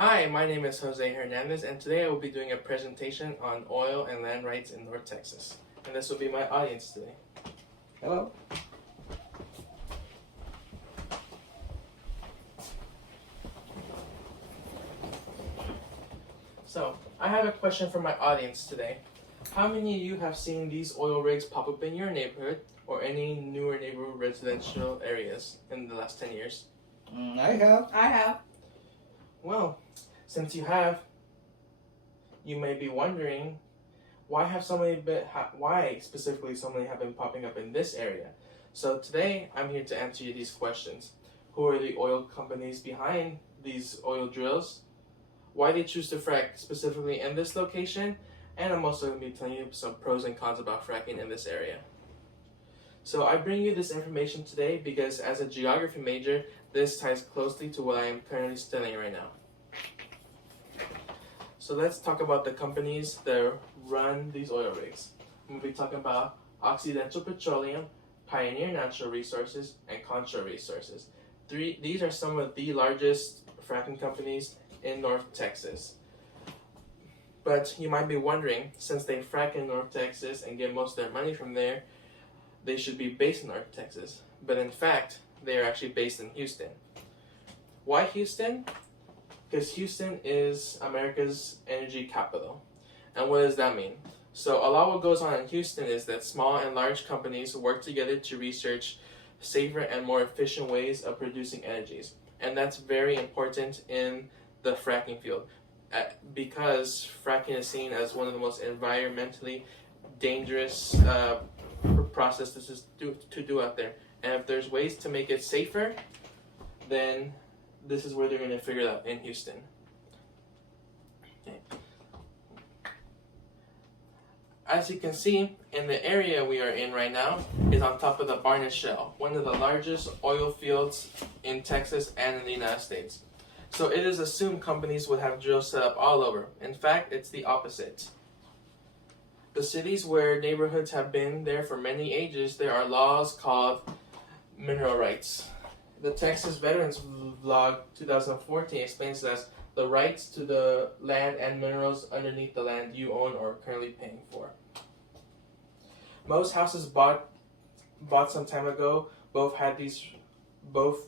Hi, my name is Jose Hernandez, and today I will be doing a presentation on oil and land rights in North Texas. And this will be my audience today. Hello. So, I have a question for my audience today. How many of you have seen these oil rigs pop up in your neighborhood or any newer neighborhood residential areas in the last 10 years? I have. I have. Well, since you have, you may be wondering why specifically so many have been popping up in this area. So today I'm here to answer you these questions. Who are the oil companies behind these oil drills? Why they choose to frack specifically in this location? And I'm also going to be telling you some pros and cons about fracking in this area. So I bring you this information today because as a geography major, this ties closely to what I am currently studying right now. So let's talk about the companies that run these oil rigs. I'm going to be talking about Occidental Petroleum, Pioneer Natural Resources, and Contra Resources. These are some of the largest fracking companies in North Texas. But you might be wondering, since they frack in North Texas and get most of their money from there, they should be based in North Texas. But in fact, they are actually based in Houston. Why Houston? Because Houston is America's energy capital. And what does that mean? So a lot of what goes on in Houston is that small and large companies work together to research safer and more efficient ways of producing energies. And that's very important in the fracking field because fracking is seen as one of the most environmentally dangerous processes to do out there. And if there's ways to make it safer, then this is where they're going to figure it out in Houston. Okay. As you can see, in the area we are in right now is on top of the Barnett Shale, one of the largest oil fields in Texas and in the United States. So it is assumed companies would have drills set up all over. In fact, it's the opposite. The cities where neighborhoods have been there for many ages, there are laws called mineral rights. The Texas Veterans Vlog 2014 explains it as the rights to the land and minerals underneath the land you own or are currently paying for. Most houses bought some time ago both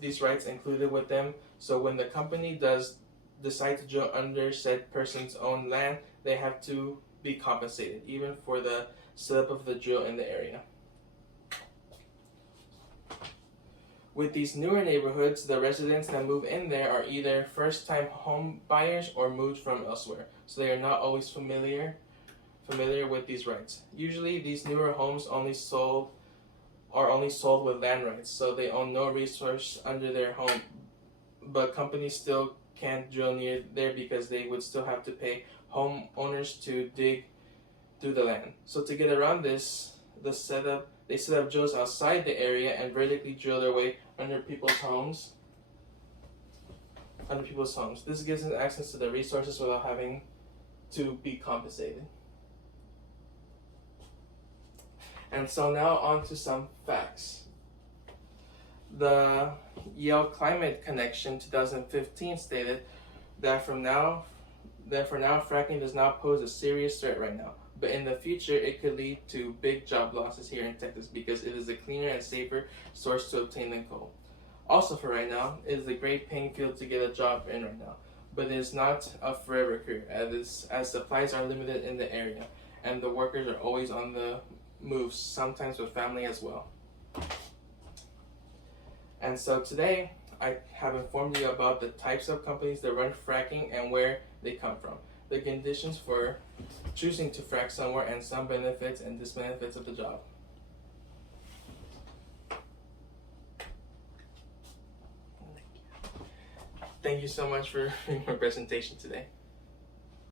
these rights included with them. So when the company does decide to drill under said person's own land, they have to be compensated, even for the setup of the drill in the area. With these newer neighborhoods, the residents that move in there are either first-time home buyers or moved from elsewhere, so they are not always familiar with these rights. Usually, these newer homes are only sold with land rights, so they own no resource under their home. But companies still can't drill near there because they would still have to pay homeowners to dig through the land. So to get around this, they set up drills outside the area and vertically drill their way under people's homes. This gives them access to the resources without having to be compensated. And so now on to some facts. The Yale Climate Connection 2015 stated that for now fracking does not pose a serious threat right now. But in the future, it could lead to big job losses here in Texas because it is a cleaner and safer source to obtain than coal. Also for right now, it is a great paying field to get a job in right now. But it is not a forever career as supplies are limited in the area and the workers are always on the move, sometimes with family as well. And so today, I have informed you about the types of companies that run fracking and where they come from, the conditions for choosing to frack somewhere, and some benefits and disbenefits of the job. Thank you so much for my presentation today.